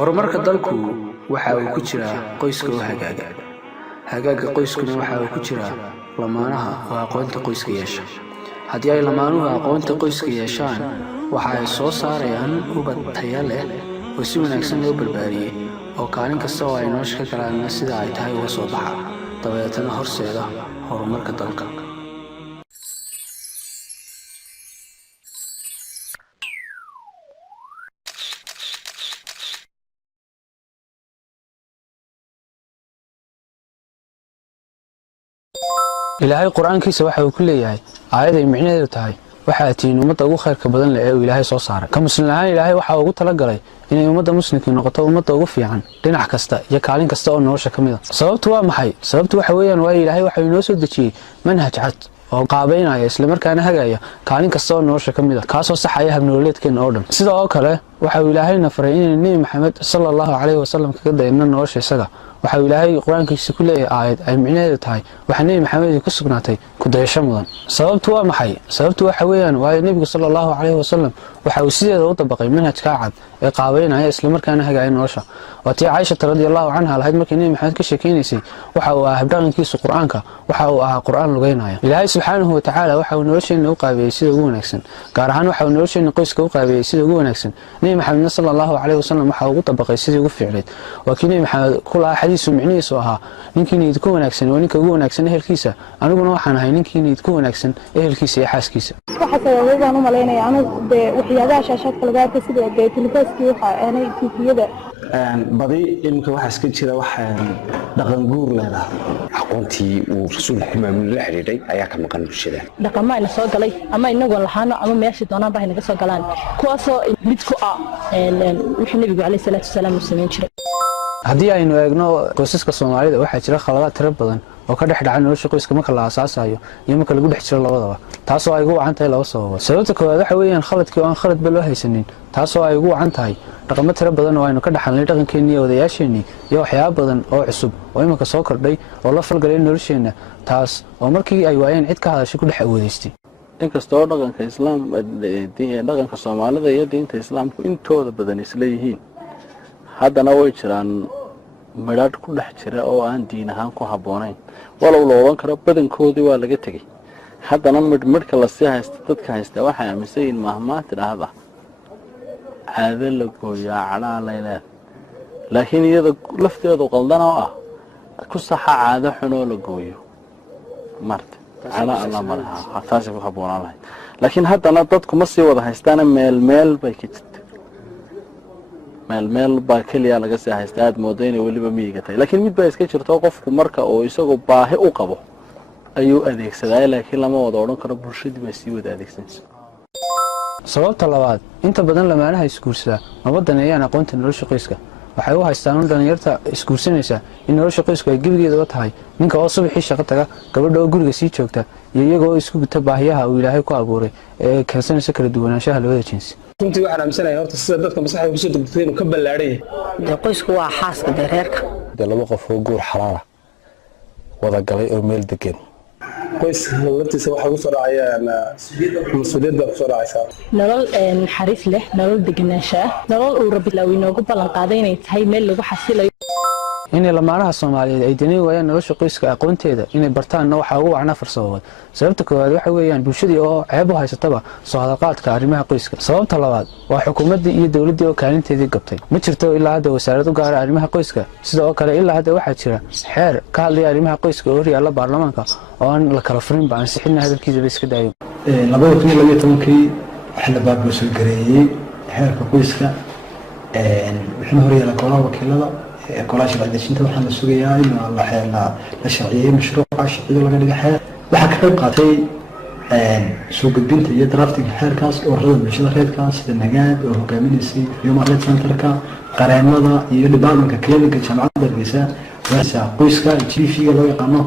horumarka dalku waxa uu ku jiraa qoyska oo hagaaga qoyskuna waxa uu ku jiraa lamaanaha oo aqoonta qoyska yeesha. haddii ay lamaanuhu aqoonta qoyska yeeshaan waxa ay soo saarayaan ubad tayo leh oo si wanaagsan loo barbaariyey oo kaalin kasta oo ay nolosha ka galaan sida ay tahay uga soo baxa dabeetana horseeda horumarka dalka. ilaahay quraankiisa waxa uu ku leeyahay aayad ay micnaheedu tahay waxa ay tiin ummadda ugu khayrka badan leh ee ilaahay soo saaray. ka muslimaan ilaahay waxa uu ugu talagalay inay ummadda muslimka noqoto ummadda ugu fiican dhinac kasta iyo kaalin kasta oo nolosha kamid ah. sababtu waa maxay? sababtu waxa weeyaan waa ilaahay waxa uu inoo soo dejiyay manhaj cad oo qaabeynaya isla markaana hagaya kaalin kasta oo nolosha kamid ah kaasoo saxaya hab nololeedkeena oo dhan. sidoo kale waxa uu ilaahayna faray in Nabi Maxamed sallallahu alayhi wasallam kaga dayno nolosha isaga. waxa uu ilaahay quraankiisa ku leeyahay aayad ay micnaheedu tahay waxa Nabi Maxamed ku sugnaatay ku dayasho mudan. sababtu waa maxay? sababtu waxa weeyaan waa Nabiga sallallahu alayhi wasallam waxa uu sideeda u dabaqay manhajka cad ee qaabeynaya isla markaana hagaya nolosha. watii Aisha radhiyallahu anha lahayd markii Nabi Maxamed ka sheekeynayay waxa uu ahaa dhaqankiisa quraanka waxa uu ahaa quraan lugeynaya. ilaahay subhanahu wa ta'ala waxa uu nolosheena u qaabeeyay sida ugu wanaagsan, gaar ahaan waxa uu nolosheena qoyska u qaabeeyay sida ugu wanaagsan. Nabi Maxamed sallallahu alayhi wasallam waxa uu dabaqay sidii ugu fiicneed. waa kii Nabi Maxamed kula xadiisu micnihiisu ahaa ninkii idinku wanaagsan waa ninka ugu wanaagsan ehelkiisa, aniguna waxaan ahay ninkii idinku wanaagsan ehelkiisa iyo xaaskiisa. waxa sababay u maleynaya anu waxyaabaha shaashadka laga arkay sida telefoonkii waxa aanay tifiyada badi ilmka waxa iska jira waxa dhaqan guur leedahay. aqoontii uu rasuulku maamul la xiriiray ayaa ka maqan bulshada. dhaqamayna soo galay ama inagu lahaano ama meeshii doonaan baa inaga soo galaan kuwaasoo mid ku ah wixii Nabigu Caleey Salaatu Wasalaam uu sameeyay jiray. haddii aynu eegno qoysaska Soomaalida waxaa jira khaladaad tiro badan oo ka dhex dhaca nolosha qoyska marka la aasaasayo iyo marka lagu dhex jiro labadaba, taasoo ay ugu wacan tahay laba sababood. sababta koowaad waxa weeyaan khaladkii oo aan khaladba loo haysanin, taasoo ay ugu wacan tahay dhaqamo tiro badan oo aynu ka dhaxalnay dhaqankeennii iyo odayaasheenii iyo waxyaabo badan oo cusub oo iminka soo kordhay oo la falgalay nolosheena, taas oo markii ay waayeen cid ka hadashay ku dhex awoodaystay. inkastoo dhaqanka Soomaalida iyo diinta Islaamku intooda badan isla yihiin, haddana way jiraan midhaadh ku dhex jira oo aan diin ahaan ku habboonayn. walow la oran karo badankoodii waa laga tegey, haddana midhka lasii haysta dadka haysta waxay aaminsan yihiin mahmaah tidhaahda caado la gooyaa cadhaa layleed, laakiin iyada lafteedu qaldan oo ah ku saxa caado xun oo la gooyo marta cadha alla malaha taasi ku habboonaan lahayd. laakiin haddana dadku ma sii wada haystaana meel bay ka jirta, meel baa kaliya laga sii haystaa aad moodo inay weliba miyiga tahay. laakiin mid baa iska jirto qofku marka uu isagoo baahi u qabo ayuu adeegsadaa, laakiin lama wada odhan karo bulshadii baa sii wada adeegsanaysa. sababta labaad, inta badan lamaanaha isguursada ma badanayaan aqoonta nolosha qoyska. waxay u haystaan in dhalinyarta isguursanaysa in nolosha qoysku ay gebigeedaba tahay ninka oo subaxii shaqo taga, gabadha oo guriga sii joogta, iyo iyagoo isku guta baahiyaha uu ilaahay ku abuuray ee keensanaysa kala duwanaanshaha labada jinsi. runtii waxaan aaminsanahay horta sida dadka maskaxda kusoo degtay inuu ka ballaadhay. qoysku waa xaaska reerka. laba qof oo guur xalaal ah wada galay oo meel degan. qoyska laftiisa waxa ugu soo dhacayaan mas'uuliyad baa ku soo dhacaysa. nolol naxariis leh, nolol deganaansho, nolol uu Rabbi Ilaahay inoogu ballan qaaday inay tahay meel lagu xasilayo. inay lamaanaha Soomaaliyeed ay danay waayaan nolosha qoyska aqoonteeda inay bartaan waxa ugu wacna farsamood. sababta koowaad waxa weeyaan bulshadii oo ceeb u haysataba soo hadalqaadka arrimaha qoyska. sababta labaad waa xukuumadda iyo dawladda oo kaalinteedii gabtay. ma jirto ilaa hadda wasaarad u gaar ah arrimaha qoyska. sidoo kale ilaa hadda waxaa jira xeer ka hadlaya arrimaha qoyska oo horyaala baarlamaanka oo aan la kala furin baan sixina hadalkiisa iska daayo. 2012kii waxa la baabuusan gareeyay xeerka qoyska wuxuu horyaala golaha wakiilada كلاش بعد الشنطة وحنا سويا إنه الله حيلا لشرعية مشروع شيء ولا نجح واحد كتب قاتي سوق البنت هي درافتي حير كاس ورد مش هذا حير كاس النجاد وكمان يصير يوم على سنتر كا قرن ماذا يلي بعض من كلين كجماعة النساء واسع قيسكا تشي فيه لو يقامه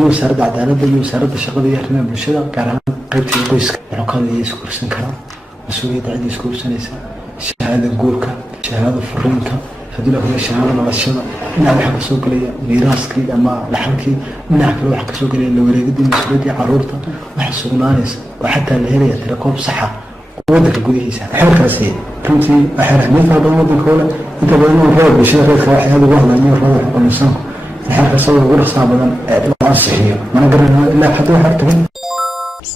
يو سرد عدالة يو سرد الشغل يحرم بالشدة كان قيت قيسكا رقم يسكر سنكرا مسؤولية عندي يسكر سنسا شهادة جوركا شهادة فرنكا هذول هو الشهادة الرشيدة من على حق سوق لي ميراثكي أما لحمكي من على حق سوق لي لو ريدي مسؤولية عرورته وحسونانيس وحتى اللي هي تركوب صحة waddanka gudihiisa xeerkaasi runtii xeer ahmiyad fara badan waddanka ole inta badan uu reer bulshada reerka wax aad uga hadlayo reer wax qonaysanku in xeerkaas ugu dhaqsaa badan loo ansixiyo mana garanayo ilaa hadda waxaa tagay.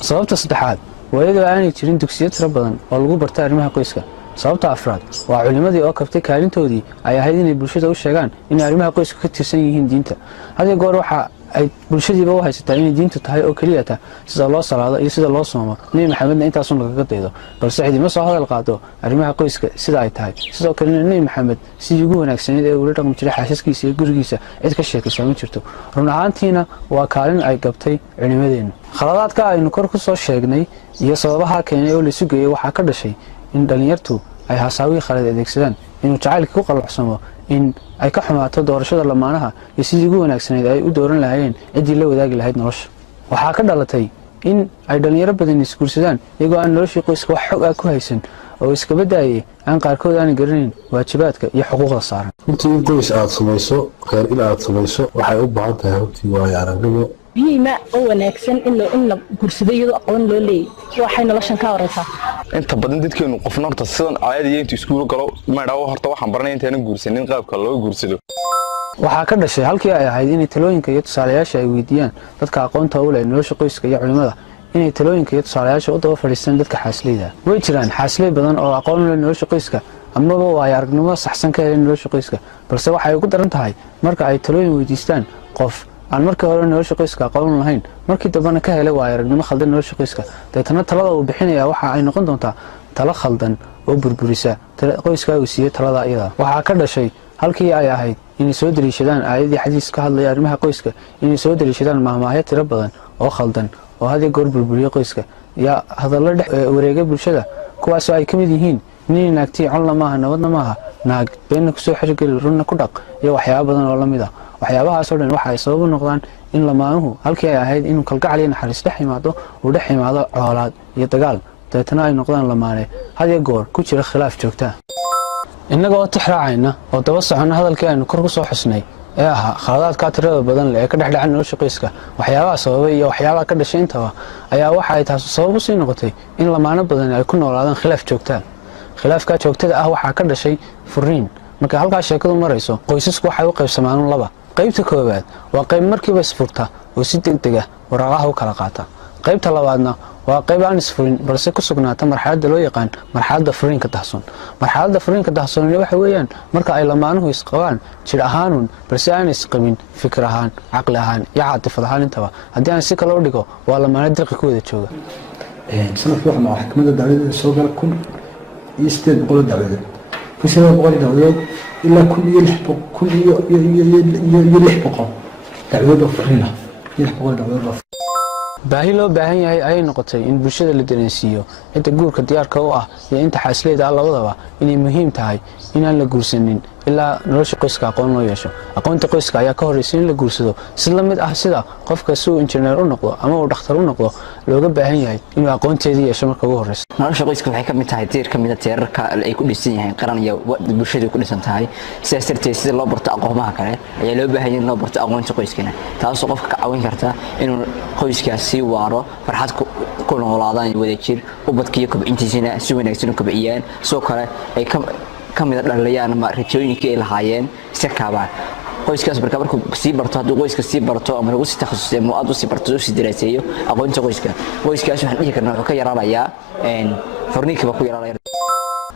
sababta saddexaad waa iyadoo aanay jirin dugsiyo tiro badan oo lagu bartay arrimaha qoyska. sababta afraad waa culimadii oo kabtay kaalintoodii ay ahayd inay bulshada u sheegaan inay arrimaha qoyska ka tirsan yihiin diinta. had iyo goor waxa ay bulshadiiba u haysataa inay diintu tahay oo keliyata sida loo salaado iyo sida loo soomo. nebi maxamedna intaasun lagaga daydo, balse cidima soo hadal qaado arrimaha qoyska sida ay tahay. sidoo kalena nebi maxamed sidii ugu wanaagsaneyd ee uula dhaqmi jiray xaasaskiisa iyo gurigiisa cid ka sheekaysaa ma jirto. run ahaantiina waa kaalin ay gabtay culimadeennu. khaladaadka aynu kor ku soo sheegnay iyo sababaha keenay oo laysu geeyey waxaa ka dhashay in dhallinyartu ay hasaawii khalad adeegsadaan, inuu jacaylka ku qallocsamo, in ay ka xumaato doorashada lamaanaha iyo sidii ugu wanaagsaneyd ay u dooran lahaayeen ciddii la wadaagi lahayd nolosha. waxaa ka dhalatay in ay dhallinyaro badan isguursadaan iyagoo aan noloshii qoyska wax xog ah ku haysan oo iskaba daayay aan qaarkood aanay garanayn waajibaadka iyo xuquuqda saaran. runtii in qoys aad samayso reer in aad samayso waxay u baahan tahay runtii waayo aragnimo muhiima oo wanaagsan in la guursado iyadoo aqoon loo leeyahay waxay noloshan ka horeysaa. inta badan dadkeenu qofna horta sidan caadiga intuu iskuul galo maadhawo horta waxaan baranay intaana guursanin qaabka loo guursado. waxaa ka dhashay halkii ay ahayd inay talooyinka iyo tusaalayaasha ay weydiiyaan dadka aqoonta u leh nolosha qoyska iyo culimada, inay talooyinka iyo tusaalayaasha u daba fadhiistaan dadka xaasleyda. way jiraan xaasley badan oo aqoon u leh nolosha qoyska amaba waayo aragnimo saxsan ka helin nolosha qoyska, balse waxay ugu daran tahay marka ay talooyin weydiistaan qof aan markii hore nolosha qoyska aqoon lahayn, markii dambena ka helay waayo aragnimo khaldan nolosha qoyska. deetana talada uu bixinaya waxa ay noqon doontaa talo khaldan oo burburisa qoyska uu siiyey talada iyada. waxaa ka dhashay halkii ay ahayd inay soo daliishadaan aayadii xadiis ka hadlaya arrimaha qoyska, inay soo daliishadaan mahmaahyo tiro badan oo khaldan oo had iyo goor burburiya qoyska iyo hadallo dhex wareega bulshada, kuwaasoo ay ka mid yihiin nin naagtii colna maaha nabadna maaha, naag beenna kusoo xirgeli runna ku dhaq iyo waxyaabo badan oo la mid ah. waxyaabahaasoo dhan waxa ay sabab u noqdaan in lamaanuhu halkii ay ahayd inuu kalgacal iyo naxariis dhex yimaado uu dhex yimaado coolaad iyo dagaal, dabeetana ay noqdaan lamaane had iyo goor ku jira khilaaf joogta. innaga oo tix raacayna oo daba soconna hadalkii aynu kor ku soo xusnay ee ahaa khaladaadka tirada badan leh ee ka dhexdhaca nolosha qoyska, waxyaabaha sababay iyo waxyaabaha ka dhashay intaba ayaa waxa ay taas sabab u sii noqotay in lamaano badan ay ku noolaadaan khilaaf joogta. khilaafka joogtada ah waxaa ka dhashay furiin. marka halkaas sheekadu marayso qoysasku waxay u qaybsamaan laba. qaybta koowaad waa qayb markiiba isfurta oo si degdeg ah waraaqaha u kala qaata. qaybta labaadna waa qayb aan isfurin balse ku sugnaata marxaladda loo yaqaan marxaladda furiinka dahsoon. marxaladda furiinka dahsoon waxa weeyaan marka ay lamaanuhu isqabaan jir ahaanun balse aan isqabin fikir ahaan, caqli ahaan iyo caatifad ahaan intaba. haddii aan si kale u dhigo waa lamaano dirqi ku wada jooga. sanadkii waxaa maxkamadda dacwadeeda soo gala 1800 dacwadood 1800 dacwadood ilaa 1600 dacwadood oo furiin ah 600 dacwadood. baahi loo baahan yahay ayay noqotay in bulshada la dareensiiyo inta guurka diyaarka u ah iyo inta xaasleyda ah labadaba inay muhiim tahay inaan la guursanin ilaa nolosha qoyska aqoon loo yeesho. aqoonta qoyska ayaa ka horeysa in la guursado si la mid ah sida qofka si uu injineer u noqdo ama uu dhakhtar u noqdo looga baahan yahay inuu aqoonteedii yeesho marka ugu horeysa. nolosha qoyska waxay ka mid tahay tiir ka mid ah tiirarka ay ku dhisan yihiin qaran iyo bulshadu ku dhisan tahay. sidaas darteed sida loo barto aqoomaha kale ayaa loo baahan yahay in loo barto aqoonta qoyskana, taasoo qofka ka caawin karta inuu qoyskaas si waaro farxad ku noolaadaan wadajir ubadkiyo kobcintiisana si wanaagsan u kobciyaan, sidoo kale ay ka mid dhalayaan ama rajooyinkii ay lahaayeen iska kaabaan. qoyskaas markuu sii barto hadduu qoyska sii barto ama lagu sii takhasusay ama aad u sii barto u sii daraaseeyo aqoonta qoyskaas waxaan dhihi karnaa wuxuu ka yaraanayaa furniinkiiba ku yaraanaya.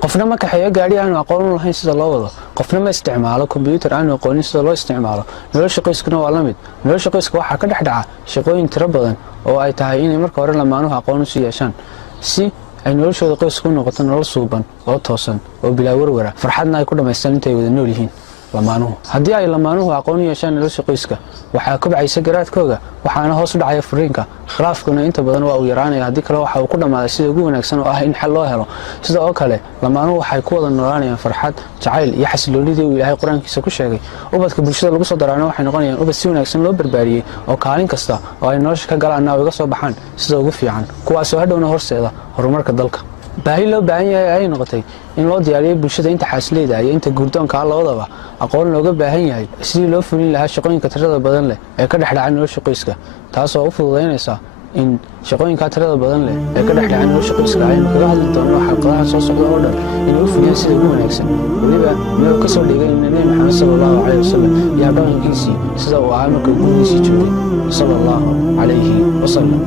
qofna ma kaxeeyo gaadhi aanu aqoon u lahayn sida loo wado, qofna ma isticmaalo kombiyuutar aanu aqoonin sida loo isticmaalo. nolosha qoyskuna waa la mid. nolosha qoyska waxaa ka dhex dhaca shaqooyin tiro badan oo ay tahay inay marka hore lamaanuhu aqoon u sii yeeshaan si ay noloshooda qoyska u noqoto nolol suuban oo toosan oo bilaa warwara, farxadna ay ku dhammaystaan intay wada nool yihiin lamaanuhu. haddii ay lamaanuhu aqoon u yeeshaan nolosha qoyska waxaa kobcaysa garaadkooga, waxaana hoos u dhacaya furiinka. khilaafkuna inta badan waa uu yaraanaya, haddii kale waxa uu ku dhammaaday sida ugu wanaagsan oo ah in xal loo helo. sida oo kale lamaanuhu waxay ku wada noolaanayaan farxad, jacayl iyo xasiloonidii uu ilaahay qur-aankiisa ku sheegay. ubadka bulshada lagu soo daraana waxay noqonayaan ubad si wanaagsan loo barbaariyey oo kaalin kasta oo ay nolosha ka galaanna uga soo baxaan sida ugu fiican, kuwaasoo hadhowna horseeda horumarka dalka. baahi loo baahan yahay ayay noqotay in loo diyaariyo bulshada inta xaasleyda iyo inta guurdoonka ah labadaba aqoon looga baahan yahay sidii loo fulin lahaa shaqooyinka tirada badan leh ee ka dhexdhaca nolosha qoyska, taasoo u fududaynaysa in shaqooyinkaa tirada badan leh ee ka dhexdhacay nolosha qoyska aynu kaga hadli doono xalqadaha soo socda oo dhan inay u fuliyaan sida ugu wanaagsan weliba inuu ka soo dhigay nebi maxamed sala allahu calayhi wasalam iyo habdhaqankiisii sida uu ahaa marka gurigiisii joogay sala allahu calayhi wasalam